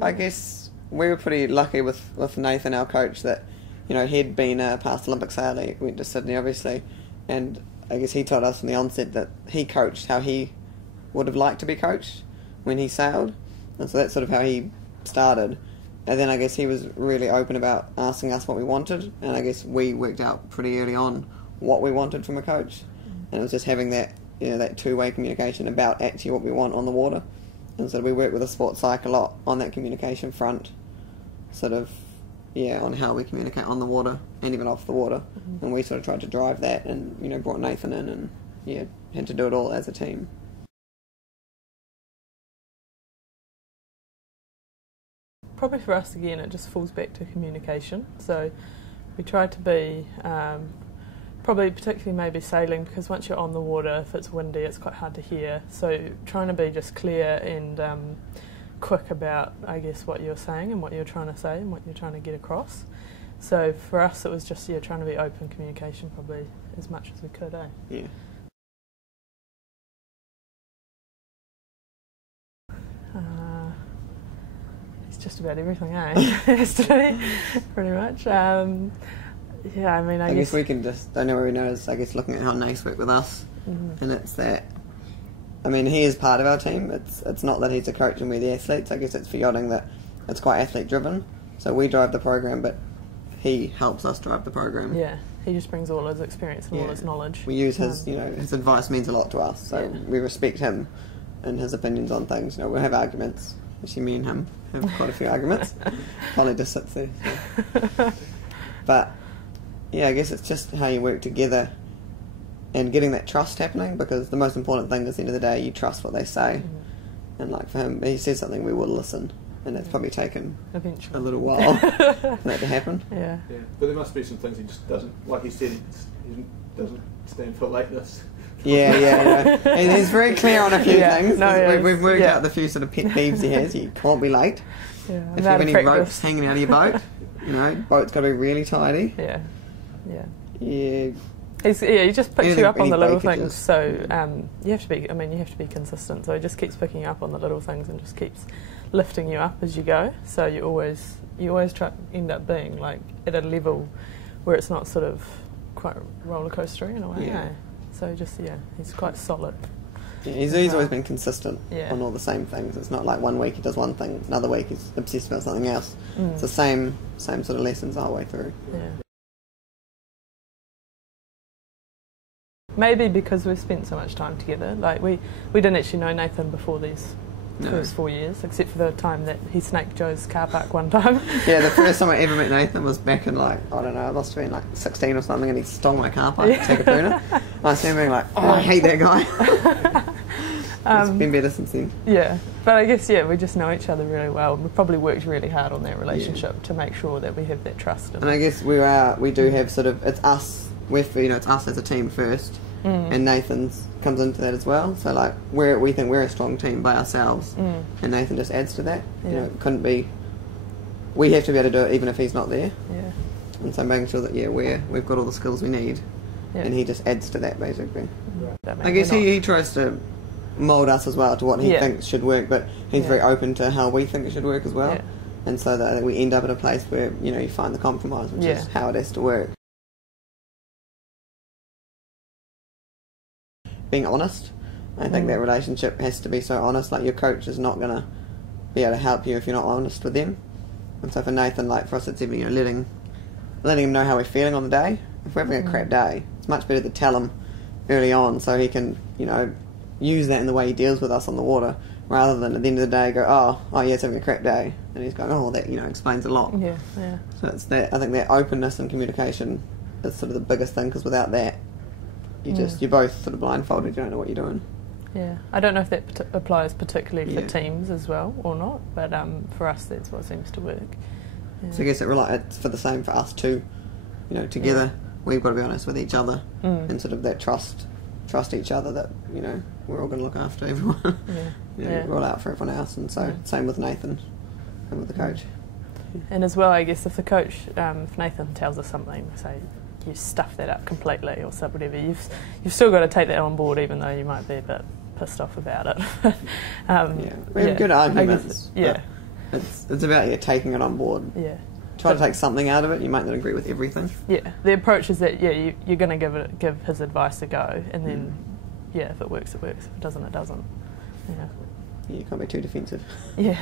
I guess we were pretty lucky with Nathan, our coach, that, you know, he'd been a past Olympic sailor, went to Sydney obviously, and I guess he told us from the onset that he coached how he would have liked to be coached when he sailed, and so that's sort of how he started. And then I guess he was really open about asking us what we wanted, and I guess we worked out pretty early on what we wanted from a coach, and it was just having that, you know, that two-way communication about actually what we want on the water. And so we work with a sports psych a lot on that communication front, sort of, yeah, on how we communicate on the water and even off the water. And we sort of tried to drive that, and, you know, brought Nathan in, and yeah, had to do it all as a team. Probably for us, again, it just falls back to communication. So we try to be, probably particularly maybe sailing, because once you're on the water, if it's windy, it's quite hard to hear. So trying to be just clear and quick about, I guess, what you're saying and what you're trying to say and what you're trying to get across. So for us, it was just, yeah, trying to be open communication probably as much as we could, eh? Yeah. Just about everything, eh? Yesterday, pretty much. Yeah, I mean, I guess we can just, the only way we know is, I guess, looking at how Nace worked with us, and it's that, I mean, he is part of our team. It's not that he's a coach and we're the athletes. I guess it's for yachting that it's quite athlete driven. So we drive the program, but he helps us drive the program. Yeah, he just brings all his experience and all his knowledge. We use his, you know, his advice means a lot to us. So we respect him and his opinions on things. You know, we'll have arguments. Actually, me and him have quite a few arguments. Polly just sits there. So. But yeah, I guess it's just how you work together and getting that trust happening, because the most important thing is, at the end of the day, you trust what they say. And like for him, he says something, we will listen, and it's probably taken a little while for that to happen. Yeah, but there must be some things he just doesn't, like he said, he doesn't stand for like this. Yeah. And he's very clear on a few things. No, we've worked out the few sort of pet peeves he has. You can't be late. Yeah, if you have any ropes hanging out of your boat, you know, boat's got to be really tidy. Yeah. He just picks you up on the little things. So you have to be. I mean, you have to be consistent. So he just keeps picking up on the little things and just keeps lifting you up as you go. So you always try to end up being like at a level where it's not sort of quite roller coastery in a way. Yeah. So just he's quite solid. Yeah, he's always been consistent on all the same things. It's not like one week he does one thing, another week he's obsessed about something else. It's the same sort of lessons the whole way through. Yeah. Maybe because we've spent so much time together. Like we didn't actually know Nathan before these first 4 years, except for the time that he snaked Joe's car park one time. Yeah, the first time I ever met Nathan was back in, like, I don't know, I must have been like 16 or something, and he stole my car park to take a pruner. I was being like, oh, I hate that guy. It's been better since then. Yeah, but I guess, we just know each other really well. We probably worked really hard on that relationship to make sure that we have that trust. And I guess we do have sort of, it's us as a team first, and Nathan's comes into that as well. So like we think we're a strong team by ourselves, and Nathan just adds to that. You know, it couldn't be. We have to be able to do it even if he's not there. Yeah. And so making sure that we've got all the skills we need, and he just adds to that basically. I guess he tries to mould us as well to what he thinks should work, but he's very open to how we think it should work as well. Yeah. And so that we end up at a place where you find the compromise, which is how it has to work. Being honest. I think that relationship has to be so honest. Like your coach is not going to be able to help you if you're not honest with them. And so for Nathan, like for us, it's even letting him know how we're feeling on the day. If we're having a crap day, it's much better to tell him early on so he can use that in the way he deals with us on the water, rather than at the end of the day go, oh yeah, it's having a crap day, and he's going, oh, that explains a lot. Yeah. So it's that. I think that openness and communication is sort of the biggest thing, because without that, you're both sort of blindfolded. You don't know what you're doing. Yeah, I don't know if that applies particularly for teams as well or not, but for us, that's what seems to work. Yeah. So I guess it's for the same for us too. Together we've got to be honest with each other, and sort of that trust each other that we're all going to look after everyone. We're all out for everyone else, and so same with Nathan and with the coach. And as well, I guess if the coach, if Nathan tells us something, say you stuff that up completely or whatever, you've still got to take that on board, even though you might be a bit pissed off about it. We have good arguments. It's about taking it on board. Yeah. Try to take something out of it. You might not agree with everything. Yeah, the approach is that you're going to give his advice a go, and then if it works, it works. If it doesn't, it doesn't. Yeah. You can't be too defensive. Yeah.